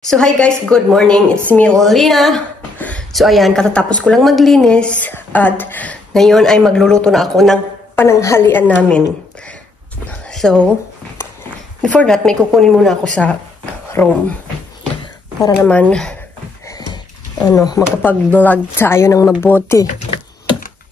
So hi guys, good morning. It's me, Lina. So ayan, katatapos ko lang maglinis at ngayon ay magluluto na ako ng pananghalian namin. So, before that, may kukunin muna ako sa room para naman makapag-vlog tayo ng mabuti.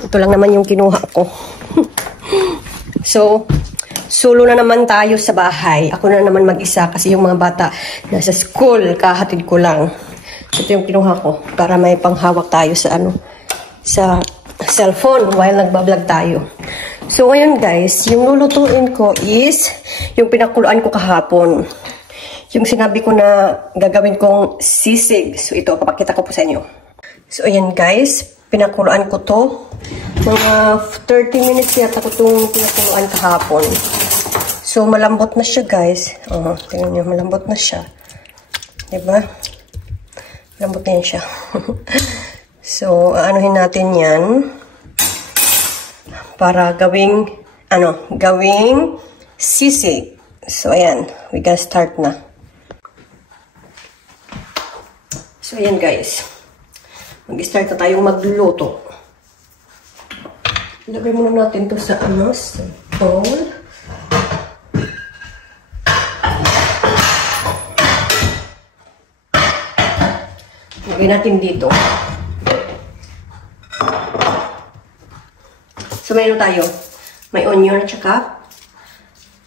Ito lang naman yung kinuha ko. So, solo na naman tayo sa bahay. Ako na naman mag-isa kasi yung mga bata nasa school, kahatid ko lang. Ito yung kinuha ko para may panghawak tayo sa sa cellphone while nagbablog tayo. So ngayon guys, yung lulutuin ko is yung pinakuluan ko kahapon. Yung sinabi ko na gagawin kong sisig. So ito, papakita ko po sa inyo. So ayan guys, pinakuluan ko to. Mga 30 minutes yata ko itong pinakuluan kahapon. So, malambot na siya, guys. Tingnan nyo, malambot na siya. Diba? Malambot na yan siya. So, anuhin natin yan. Para gawing sisig. So, ayan. We gotta start na. So, ayan, guys. Mag-start na tayong magluluto. Ilagay muna natin to sa sa bowl. Ilagay natin dito. So, mayroon tayo. May onion at saka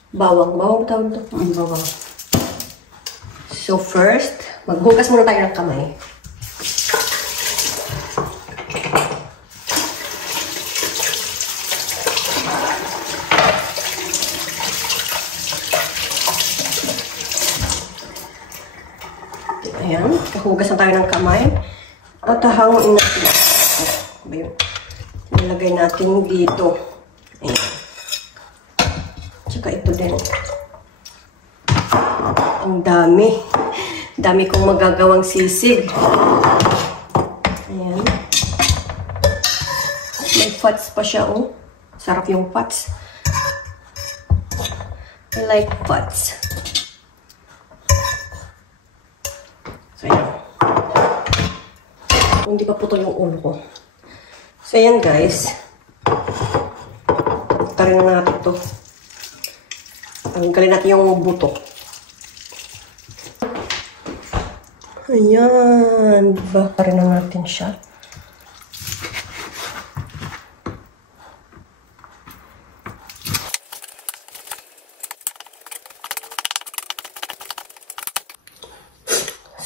bawang. Bawang tawag ito? Bawang. So, first, maghugas muna tayo ng kamay. Ayan, kahugas na tayo ng kamay. At hahanguin natin. Nilagay natin dito. Ayan. Tsaka ito din. Ang dami. Dami kong magagawang sisig. Ayan. May fats pa siya, oh. Sarap yung fats. I like fats. So, ayan. Hindi pa putol yung ulo ko. So, ayan guys. Tarin na natin ito. Tanggalin natin yung buto. Ayan. Diba? Tarin na natin siya.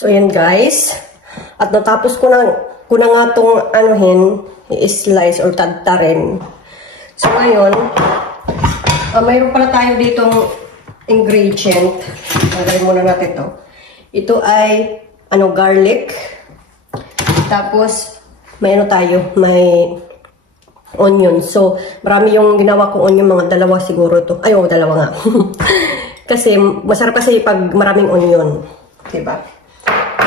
So, ayan guys. At natapos ko na nga itong i-slice or tagtarin. So, ngayon, mayroon pala tayo ditong ingredient. Lagay muna natin ito. Ito ay, garlic. Tapos, may onion. So, marami yung ginawa kong onion, mga dalawa siguro ito. Ay, dalawa nga. Kasi, masarap kasi pag maraming onion. Diba?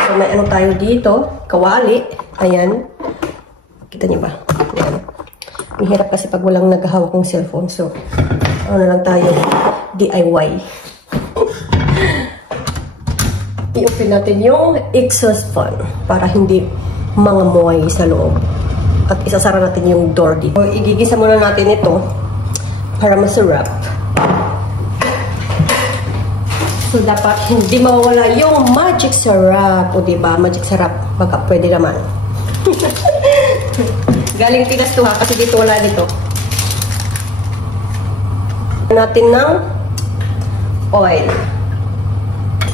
So, may tayo dito. Kawali. Ayan. Kita niyo ba? Ayan. Mahirap kasi pag walang naghahawak ng cellphone. So, na lang tayo. DIY. I-open natin yung exhaust fan para hindi mangamoy sa loob. At isasara natin yung door dito. So, igigisa muna natin ito para masarap. So, dapat hindi mawawala yung magic sarap. O, diba? Magic sarap. Baka pwede naman. Galing Pinas to ha. Kasi dito wala dito. Natin ng oil.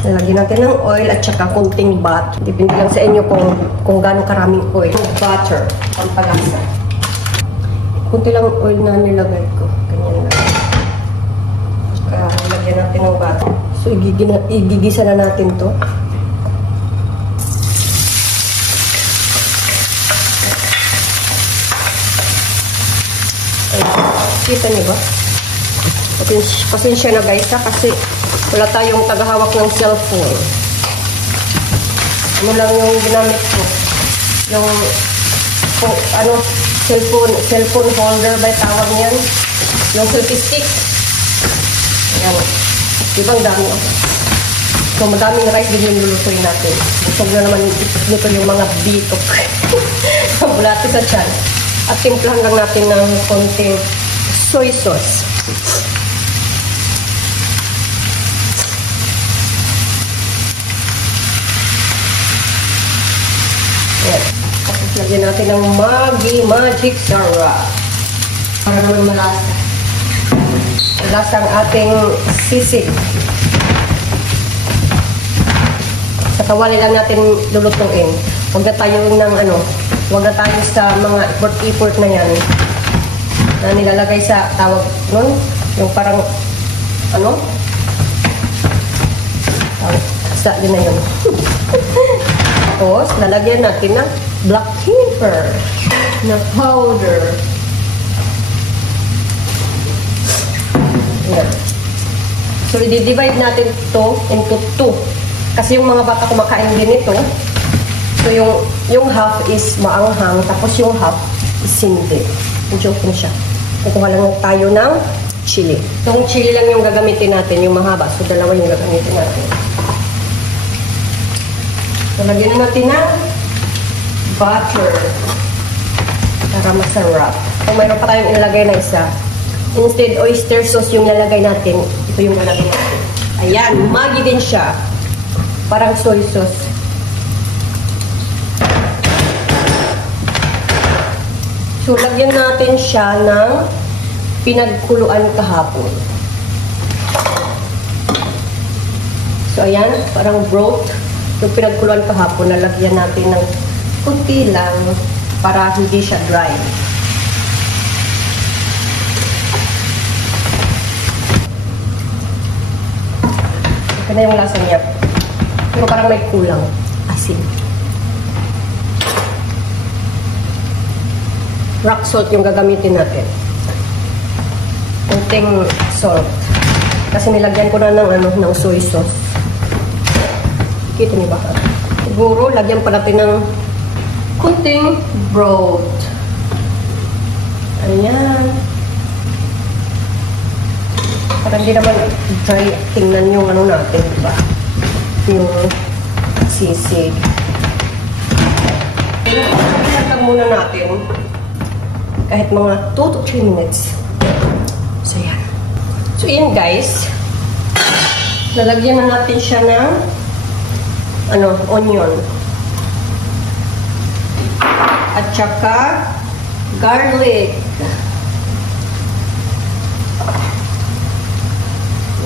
Lagyan natin ng oil at saka kunting butter. Depende lang sa inyo kung gano'ng karaming oil. Butter. Ang palasa. Kunti lang oil na nilagay ko. Ganyan lang. Lagyan natin ng butter. So, igigisa na natin to. Ayan. Kita niyo ba? Pasensya na guys ha, kasi wala tayong tagahawak ng cellphone. Ano lang yung ginamit ko? Yung cellphone holder ba tawag niyan? Yung selfie stick. Ayan. Diba ang dami? So, madaming rice din yung lulutuin natin. Busog na naman nito yung mga bitok. Bulati sa tiyan. At timplahan lang natin ng konting soy sauce. Ayan. Tapos lagyan natin ng Maggi Magic Sarap. Para naman malasa. Malasa ang ating sisig. Sa kawali lang natin lulutuin. Huwag na tayo huwag na tayo sa mga import na yan. Na nilalagay sa tawag nun. Yung parang, sa yun na yun. Tapos, lalagyan natin ng black pepper na powder. Yan. So, i-divide natin ito into 2. Kasi yung mga bata kumakain din ito. So, yung half is maanghang, tapos yung half is hindi. Joke na siya. Kukuha lang tayo ng chili. Itong chili lang yung gagamitin natin, yung mahaba. So, dalawa yung gagamitin natin. So, lagyan na natin ng butter para masarap. Kung mayroon pa tayong ilalagay na isa, instead oyster sauce yung lalagay natin, ito yung lalagay natin. Ayan, Maggi din siya. Parang soy sauce. So, lagyan natin siya ng pinagkuluan kahapon. So, ayan, parang broth. Yung pinagkuluan kahapon, nalagyan natin ng kunti lang para hindi siya dry. Ito na yung lasa niya. Pero parang may kulang. Asin. Rock salt yung gagamitin natin. Kunting salt. Kasi nilagyan ko na ng soy sauce. Kita niyo ba? Siguro, lagyan pa natin ng kunting broth. Ayan. Para hindi naman dry. Tingnan yung natin, diba? Yung sisig. Ilagyan muna natin. Kahit mga 2 to 3 minutes. So, yan. So, yan guys. Lalagyan na natin siya ng onion. At saka garlic.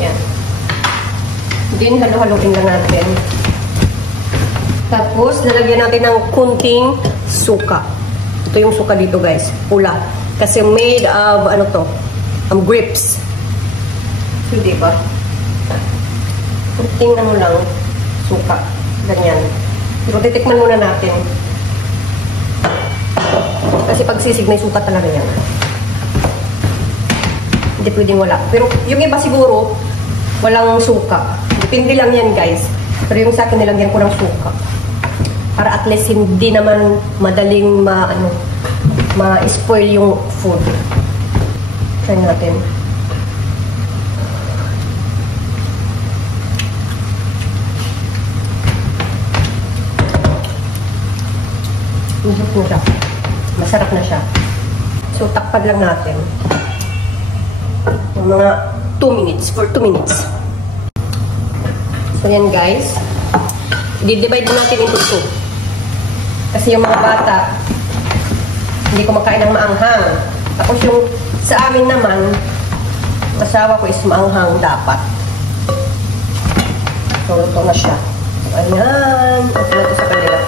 Yan. Then, halo-haloin lang natin. Tapos, lalagyan natin ng kunting suka. Ito yung suka dito guys, pula. Kasi made of, grapes. So, diba? Kunting lang, suka. Ganyan. Pero titikman muna natin. Kasi pag sisig, may suka talaga yan. Hindi pwedeng wala. Pero yung iba siguro, walang suka. Depende lang yan guys. Pero yung sa akin, nilagyan ko ng suka. Para at least hindi naman madaling ma-spoil yung food. Try natin. Masarap na siya. So, takpan lang natin. Yung mga 2 minutes. For 2 minutes. So, yan guys. I-divide natin into 2. Kasi yung mga bata, hindi kumakain ng maanghang. Tapos yung sa amin naman, asawa ko is maanghang dapat. So, ito na siya. Ayan. Ito na ito sa kanila.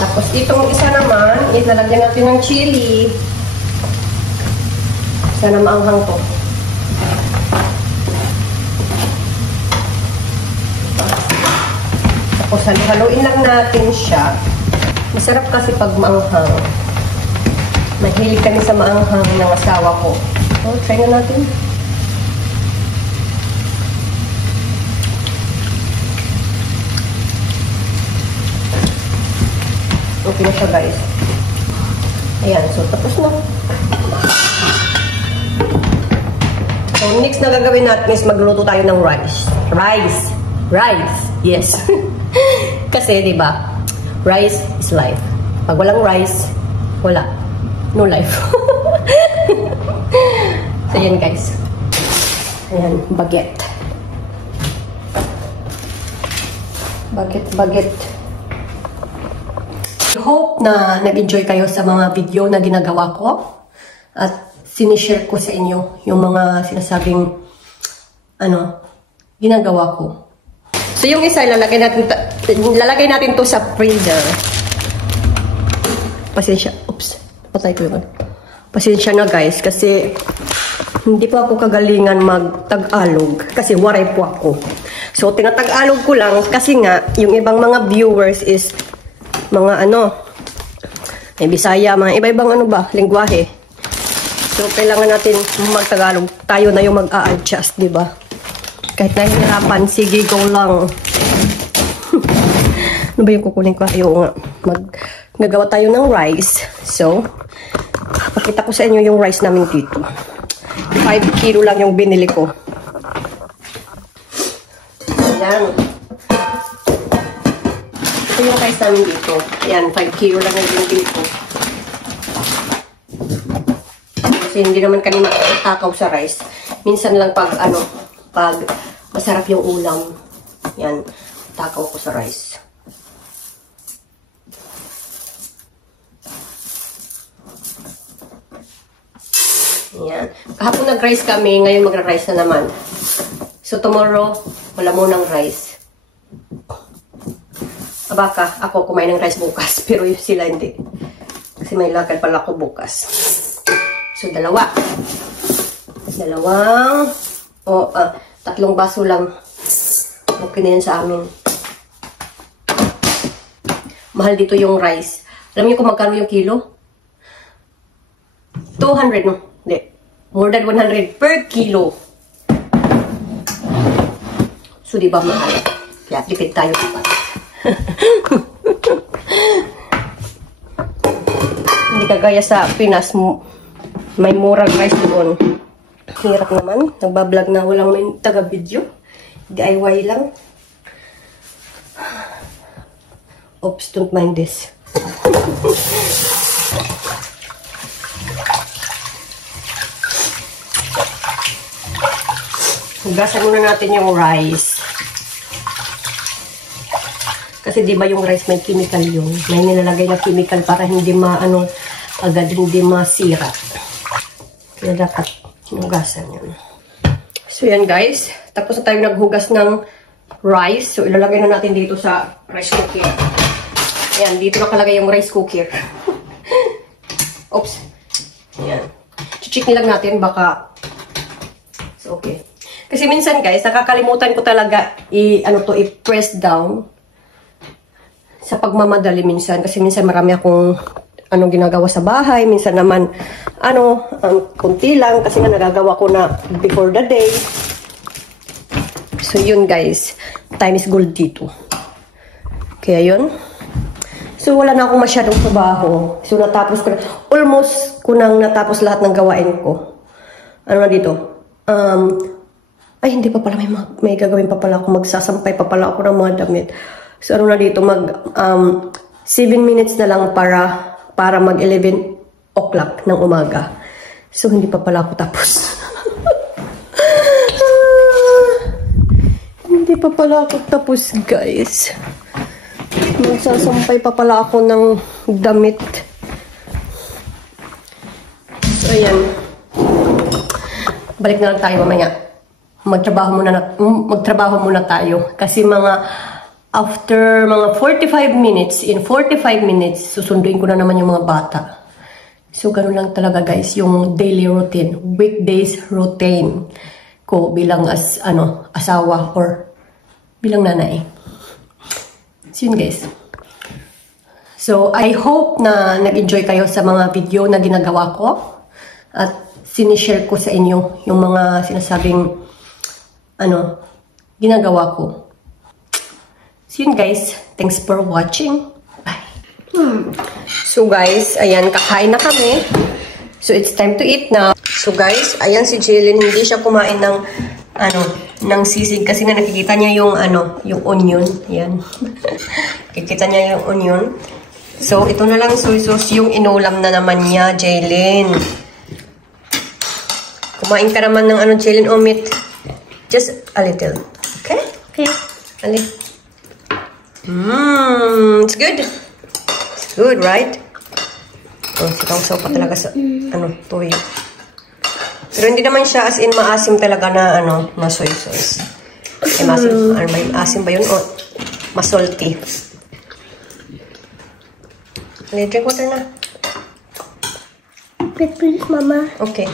Tapos itong isa naman, ilalagyan natin ng chili. Sana maanghang to. Tapos haluin lang natin siya. Masarap kasi pag maanghang. Mahilig kami sa maanghang ng asawa ko. So, try na natin. Okay na siya guys. Ayan, so tapos na. So, next na gagawin natin is magluto tayo ng rice. Rice. Yes. Kasi, di ba, rice is life. Pag walang rice, wala. No life. So, yan guys. Ayan, baguette. Baguette. I hope na nag-enjoy kayo sa mga video na ginagawa ko. At sinishare ko sa inyo yung mga sinasabing ginagawa ko. So, yung isa, lalagay natin to sa freezer. Pasensya. Oops. Patay ko yun. Pasensya na guys, kasi hindi pa ako kagalingan mag-Tagalog. Kasi waray po ako. So, tinatag-alog ko lang kasi nga, yung ibang mga viewers is mga may Bisaya, mga iba-ibang lingwahe. So, kailangan natin mag-Tagalog. Tayo na yung mag-a-adjust, di ba? Kahit nahihirapan, sige, go lang. Ano ba yung kukunin ko? Ayaw nga. Gagawa tayo ng rice. So, pakita ko sa inyo yung rice namin dito. 5 kilo lang yung binili ko. Ayan. Ito yung rice namin dito. Ayan, 5 kilo lang yung binili ko. Kasi hindi naman kami makakakaw sa rice. Minsan lang pag masarap yung ulam. Yan, takaw ko sa rice. Yan. Kahapon nag-rice kami, ngayon magra-rice na naman. So tomorrow, wala mo ng rice. Baka ako kumain ng rice bukas, pero sila hindi. Kasi may lakad pala ako bukas. So, tatlong baso lang. Okay na yan sa amin. Mahal dito yung rice. Alam niyo kung magkano yung kilo? 200, no? Hindi. More than 100 per kilo. So, di ba mahal? Kaya, dikit tayo sa pat. Hindi kagaya sa Pinas, may murang rice doon. Hirap naman. Nagbablog na walang may taga-video. DIY lang. Oops, don't mind this. Hugasan muna natin yung rice. Kasi di ba yung rice may chemical yun. May nilalagay na chemical para hindi agad hindi masira. Kaya dapat hinugasan yun. So yan guys. Tapos na tayo naghugas ng rice. So ilalagay na natin dito sa rice cooker. Ayan, dito nakalagay yung rice cooker. Oops. Ayan. Check lang natin baka. So okay. Kasi minsan guys, nakakalimutan ko talaga i-press down sa pagmamadali minsan. Kasi minsan marami akong ginagawa sa bahay. Minsan naman, kunti lang. Kasi nga nagagawa ko na before the day. So, yun guys. Time is gold dito. Kaya yun. So, wala na akong masyadong trabaho. So, natapos ko na. Almost ko nang natapos lahat ng gawain ko. Ano na dito? Ay, hindi pa pala. May gagawin pa pala ako. Magsasampay pa pala ako ng mga damit. So, ano na dito? 7 minutes na lang para mag 11 o'clock ng umaga. So, hindi pa pala ako tapos. Hindi pa pala ako tapos, guys. Magsasampay pa pala ako ng damit. So, ayan. Balik na lang tayo mamaya. Magtrabaho muna tayo. Kasi after mga 45 minutes, in 45 minutes, susunduin ko na naman yung mga bata. So, ganun lang talaga guys, yung daily routine, weekdays routine ko bilang asawa or bilang nanay. So, yun guys. So, I hope na nag-enjoy kayo sa mga video na ginagawa ko at sinishare ko sa inyo yung mga sinasabing ginagawa ko. So yun guys, thanks for watching. Bye. So guys, ayan, kakain na kami. So it's time to eat now. So guys, ayan si Jillian, hindi siya kumain ng ng sisig kasi nga nakikita niya yung ano, yung onion. Yan. Nakikita niya yung onion. So, ito na lang soy sauce yung inulam na naman niya, Jaylin. Kumain ka naman ng ano, Jaylin, omit. Just a little. Okay? Okay. A little. It's good. It's good, right? Oh, sitaw-saw pa talaga sa, ano, tuyo. Pero hindi naman siya as in maasim talaga na, ano, na soy sauce. Eh, maasim, ano ba yun? Asim ba yun? O masalty? Drink water na. Please, Mama. Okay.